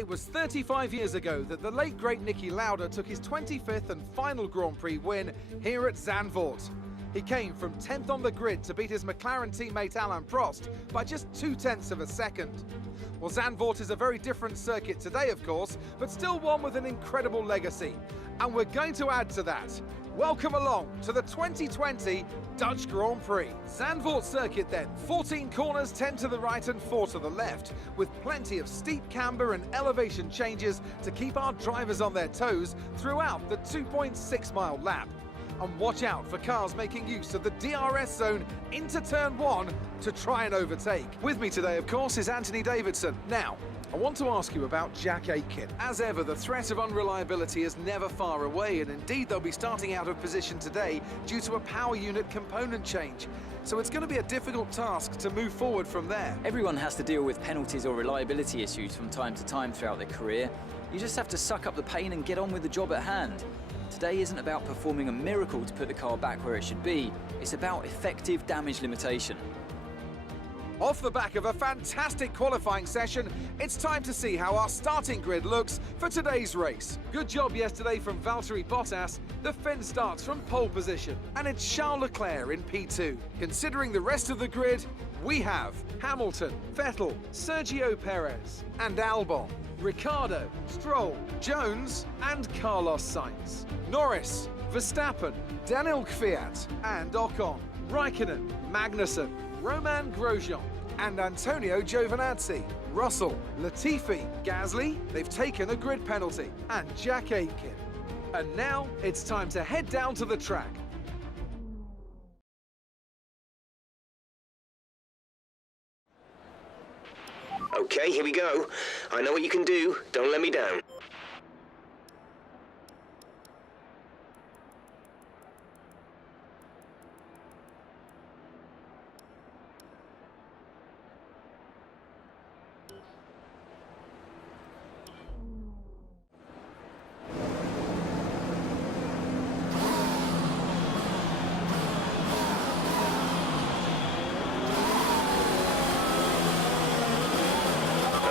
It was 35 years ago that the late great Niki Lauda took his 25th and final Grand Prix win here at Zandvoort. He came from 10th on the grid to beat his McLaren teammate Alain Prost by just 0.2 of a second. Well, Zandvoort is a very different circuit today, of course, but still one with an incredible legacy. And we're going to add to that. Welcome along to the 2020 Dutch Grand Prix. Zandvoort circuit then, 14 corners, 10 to the right and 4 to the left, with plenty of steep camber and elevation changes to keep our drivers on their toes throughout the 2.6 mile lap. And watch out for cars making use of the DRS zone into turn 1 to try and overtake. With me today, of course, is Anthony Davidson. Now, I want to ask you about Jack Aitken. As ever, the threat of unreliability is never far away, and indeed they'll be starting out of position today due to a power unit component change. So it's going to be a difficult task to move forward from there. Everyone has to deal with penalties or reliability issues from time to time throughout their career. You just have to suck up the pain and get on with the job at hand. Today isn't about performing a miracle to put the car back where it should be. It's about effective damage limitation. Off the back of a fantastic qualifying session, it's time to see how our starting grid looks for today's race. Good job yesterday from Valtteri Bottas. The Finn starts from pole position, and it's Charles Leclerc in P2. Considering the rest of the grid, we have Hamilton, Vettel, Sergio Perez, and Albon, Ricciardo, Stroll, Jones, and Carlos Sainz, Norris, Verstappen, Daniel Kvyat, and Ocon, Raikkonen, Magnussen, Romain Grosjean, and Antonio Giovinazzi, Russell, Latifi, Gasly, they've taken a grid penalty, and Jack Aitken. And now it's time to head down to the track. Okay, here we go. I know what you can do. Don't let me down.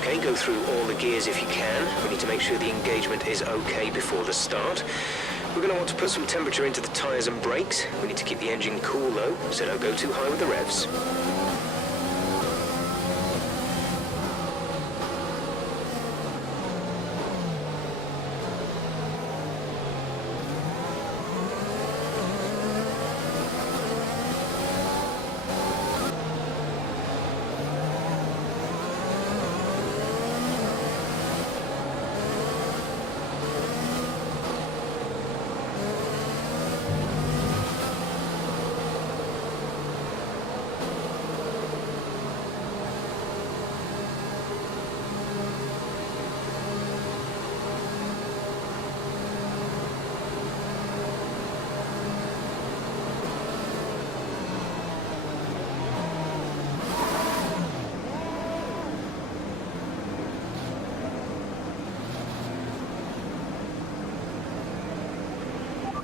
Okay, go through all the gears if you can. We need to make sure the engagement is okay before the start. We're going to want to put some temperature into the tyres and brakes. We need to keep the engine cool though, so don't go too high with the revs.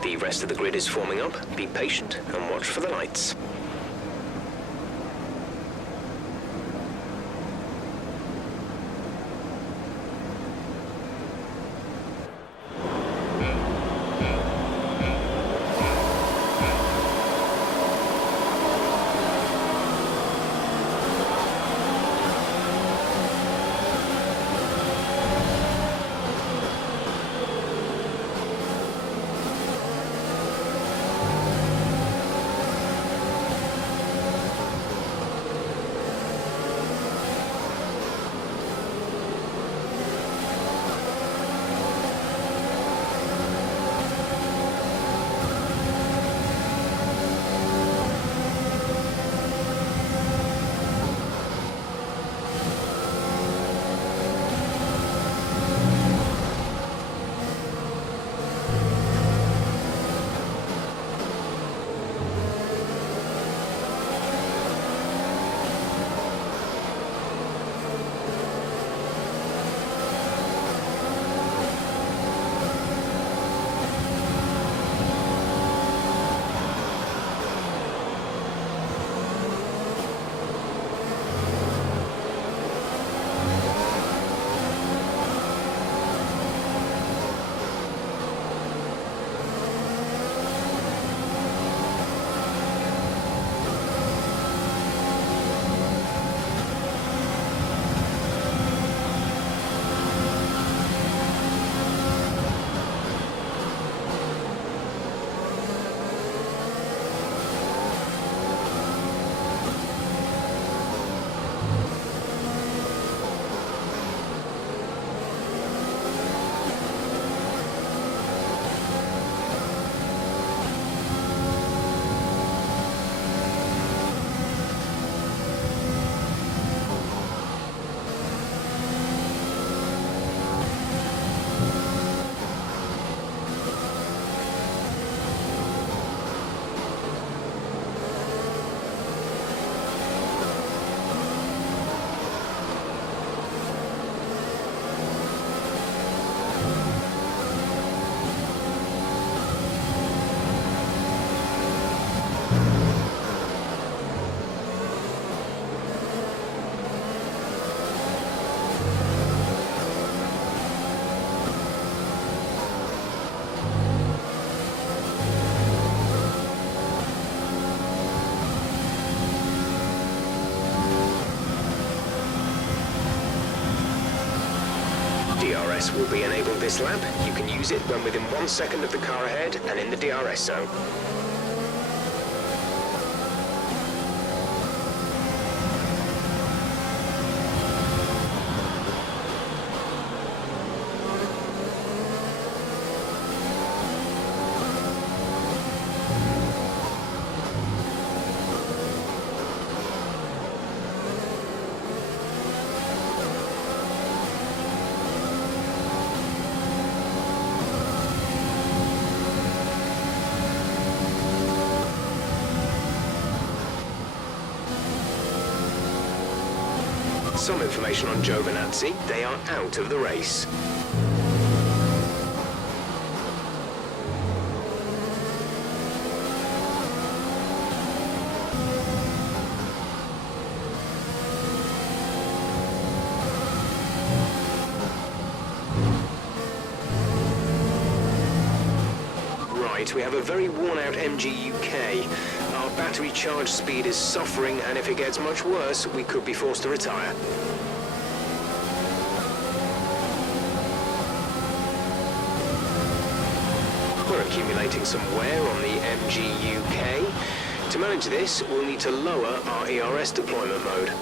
The rest of the grid is forming up. Be patient and watch for the lights. DRS will be enabled this lap. You can use it when within 1 second of the car ahead and in the DRS zone. Some information on Giovinazzi. They are out of the race. Right, we have a very worn-out MG UK. Our battery charge speed is suffering, and if it gets much worse, we could be forced to retire. We're accumulating some wear on the MG UK. To manage this, we'll need to lower our ERS deployment mode.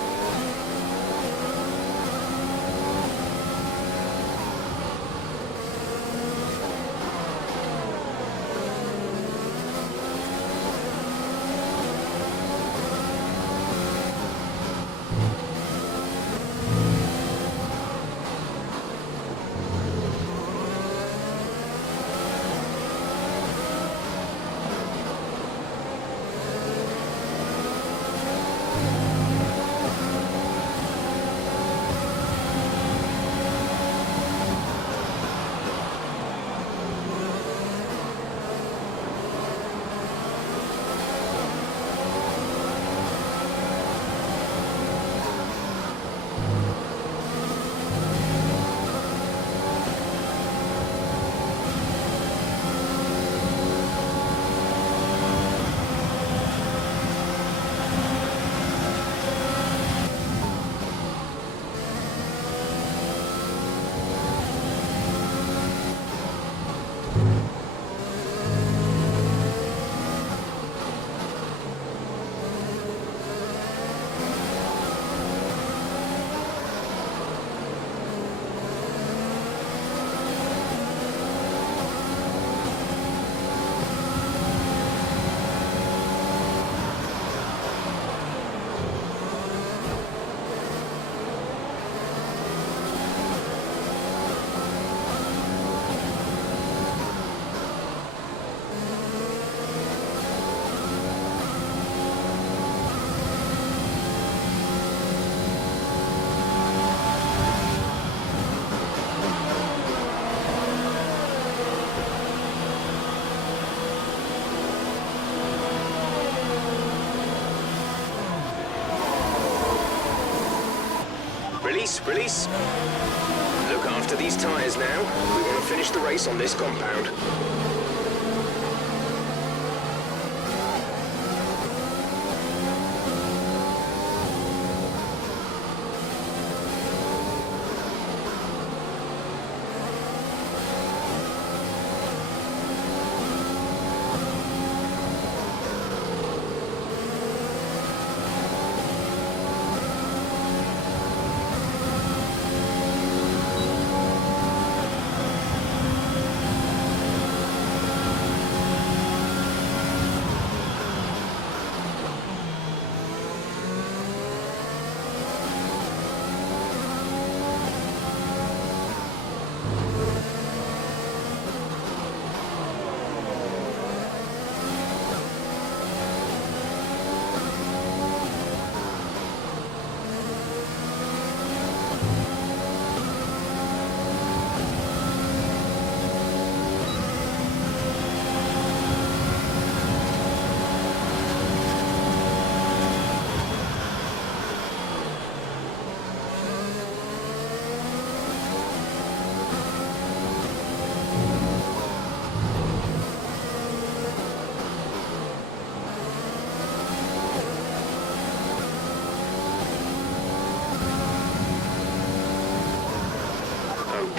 Release. Look after these tyres now. We want to finish the race on this compound.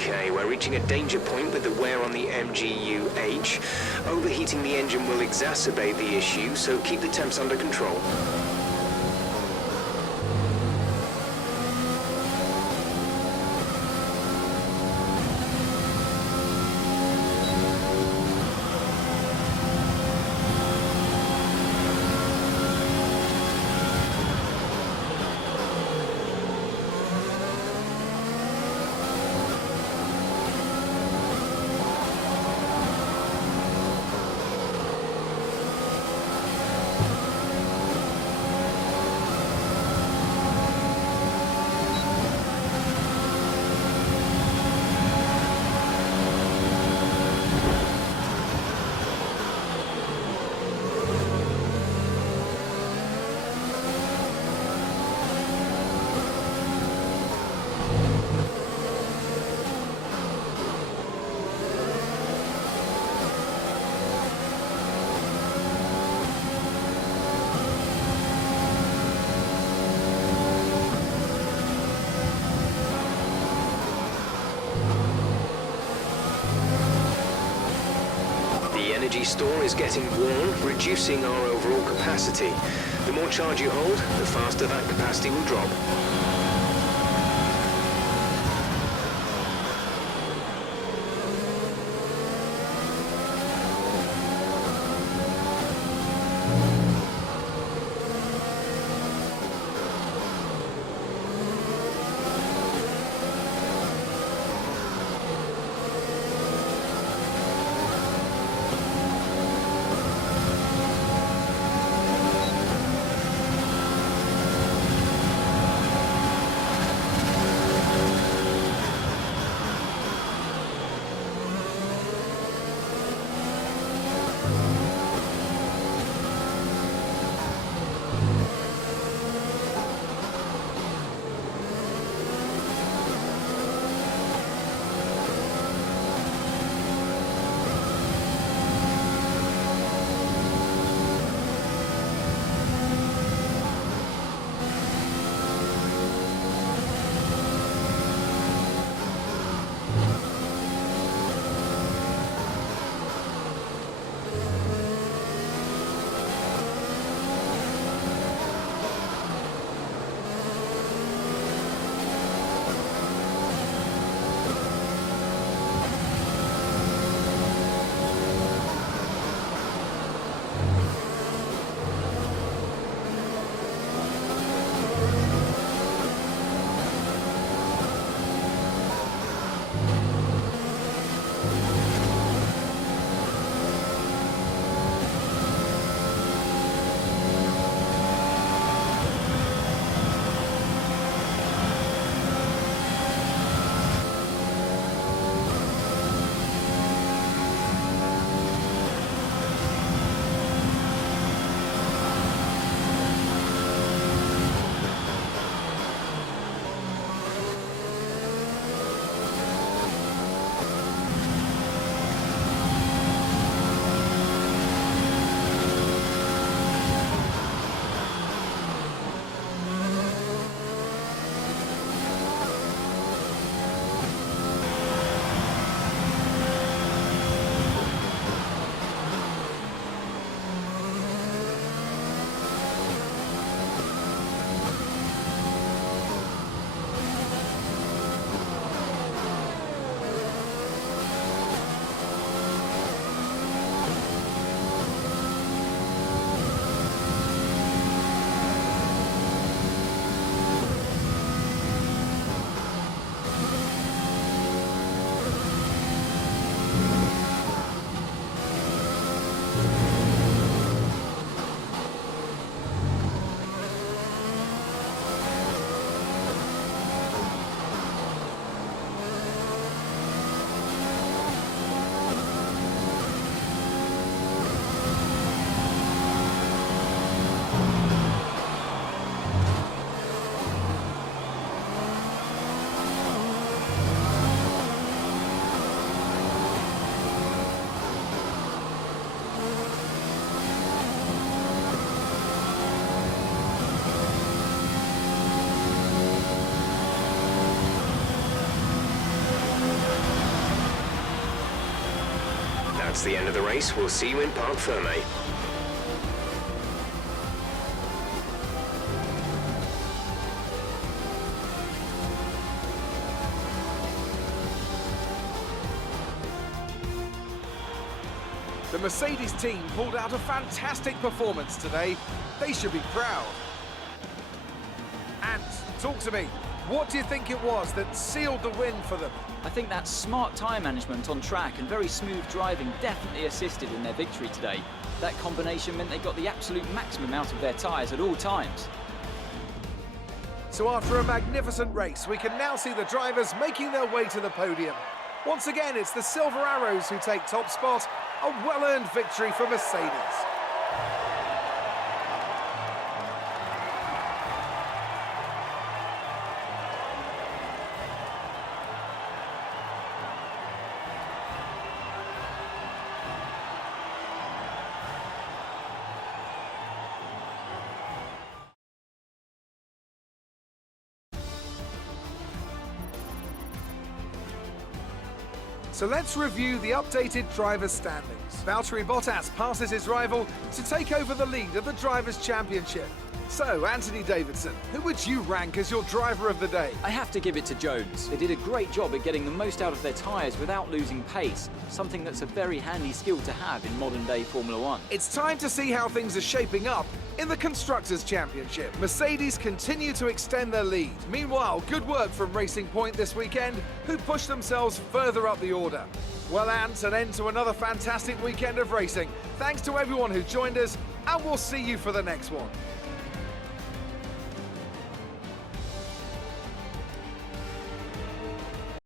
Okay, we're reaching a danger point with the wear on the MGU-H. Overheating the engine will exacerbate the issue, so keep the temps under control. The energy store is getting worn, reducing our overall capacity. The more charge you hold, the faster that capacity will drop. That's the end of the race. We'll see you in Parc Fermé. The Mercedes team pulled out a fantastic performance today. They should be proud. And talk to me, what do you think it was that sealed the win for them? I think that smart tyre management on track and very smooth driving definitely assisted in their victory today. That combination meant they got the absolute maximum out of their tyres at all times. So after a magnificent race, we can now see the drivers making their way to the podium. Once again, it's the Silver Arrows who take top spot, a well-earned victory for Mercedes. So let's review the updated drivers' standings. Valtteri Bottas passes his rival to take over the lead of the Drivers' Championship. So, Anthony Davidson, who would you rank as your driver of the day? I have to give it to Jones. They did a great job at getting the most out of their tyres without losing pace, something that's a very handy skill to have in modern-day Formula One. It's time to see how things are shaping up in the Constructors' Championship. Mercedes continue to extend their lead. Meanwhile, good work from Racing Point this weekend, who pushed themselves further up the order. Well, Ant, an end to another fantastic weekend of racing. Thanks to everyone who joined us, and we'll see you for the next one.